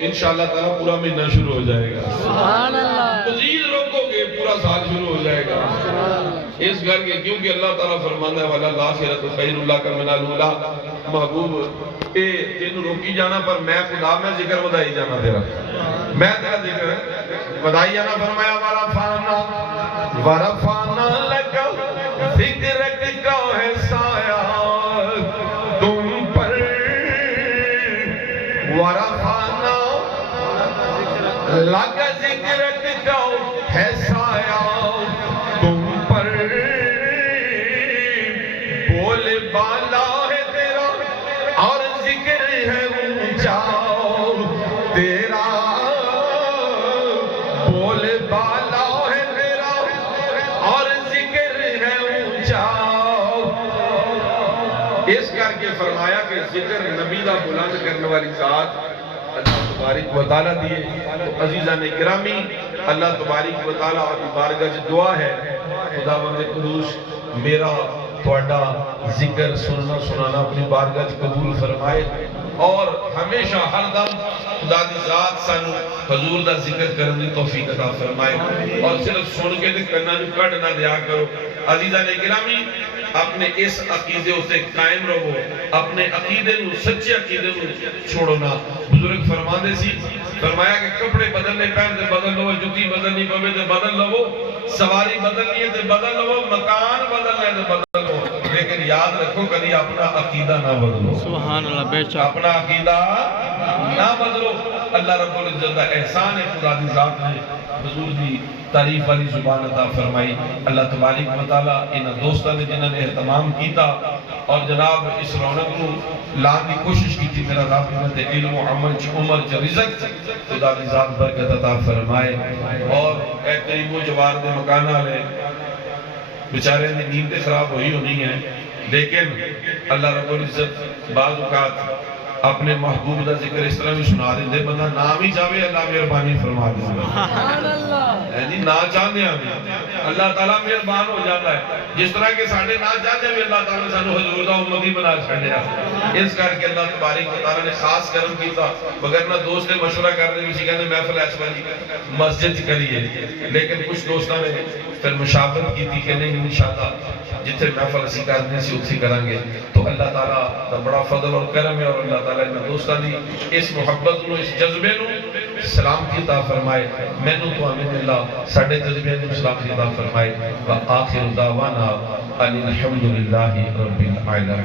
انشاءاللہ تعالیٰ پورا مہینہ شروع ہو جائے گا سبحان اللہ مزید روکو گے پورا سال شروع ہو جائے گا اس گھر کے کیونکہ اللہ تعالیٰ فرمانا ہے وَلَا الْآخِرَةُ خَيْرٌ لَكَ مِنَ الْأُولَىٰ محبوب اے تینوں روکی جانا پر میں خدا میں ذکر ودائی جانا تیرا میں تیرا ذکر ودائی جانا فرمایا وَرَفَعْنَا لَكَ ذِكْرَكَ کا ہے سایہ تم پر ورفعنا لک ذکرک کا ہے سایہ تم پر بول بالا ہے تیرا اور ذکر ہے اونچا تیرا بول بالا ہے تیرا اور ذکر ہے اونچا اس کر کے فرمایا کہ ذکر نبی دا بلند کرنے والی ذات اللہ تبارک و تعالیٰ دیئے تو عزیزان اکرامی اللہ تبارک و تعالیٰ کی بارگاہ سے دعا ہے خداوند قدوس میرا تھوڑا ذکر سننا سنانا اپنی بارگاہ قبول فرمائے اور ہمیشہ ہر دم خدا دی ذات سانو حضور دا ذکر کرنے کی توفیق عطا فرمائے اور صرف سن کے تے کنا نو کڈ نہ دیا کرو عزیزان گرامی اپنے اس عقیدے اسے قائم رہو اپنے عقیدے نو سچے عقیدے نو چھوڑو نہ بزرگ فرماندے سی فرمایا کہ کپڑے بدلنے پہن تے بدل لو جوتی بدلنی پوے تے بدل لو سواری بدلنی ہے تے بدل لو مکان بدلنا ہے تے بدل لو لیکن یاد رکھو کبھی اپنا عقیدہ نہ بدلو سبحان اللہ بے شک اپنا عقیدہ نہ بدلو اللہ رب العزت کا احسان ہے خدا دی ذات نے حضور دی تعریف والی زبان عطا فرمائی اللہ تبارک و تعالی ان دوستاں نے جنہوں نے اہتمام کیتا اور جناب اس رونق نو لان کی کوشش کی تھی میرا رب نے علم و عمل چ عمر چ رزق خدا دی ذات برکت عطا فرمائے اور اے قریب و جوار دے مکان والے بیچارے دی نیند خراب ہوئی ہونی ہے لیکن اللہ رب العزت بعض اوقات اپنے محبوب دا ذکر اس طرح بھی سنا دے بندہ نام ہی چاہے اللہ مہربانی فرما دے سبحان اللہ جی نہ چاہتے ہیں اللہ تعالیٰ مہربان ہو جاتا ہے جس طرح کہ ساڑھے نہ چاہتے ہیں اللہ تعالیٰ سانو حضور دا امتی بنا چھڑیا اس کر کے اللہ تبارک و تعالیٰ نے خاص کرم کیتا مگر نہ دوست نے مشورہ کر دے کسی کہنے محفل ایسا جی مسجد کریے لیکن کچھ دوستوں نے پھر مشاورت کی تھی کہ نہیں انشاءاللہ جتنے محفل اسی کرنے سے اتھی کریں گے تو اللہ تعالیٰ دا بڑا فضل اور کرم ہے اور اللہ تعالیٰ نے دوستان دی اس محبت نو اس جذبے نو سلام کی عطا فرمائے میں نو تو آمین اللہ ساڑھے جذبے نو سلام کی عطا فرمائے وآخر دعوانا الحمدللہ رب العالمین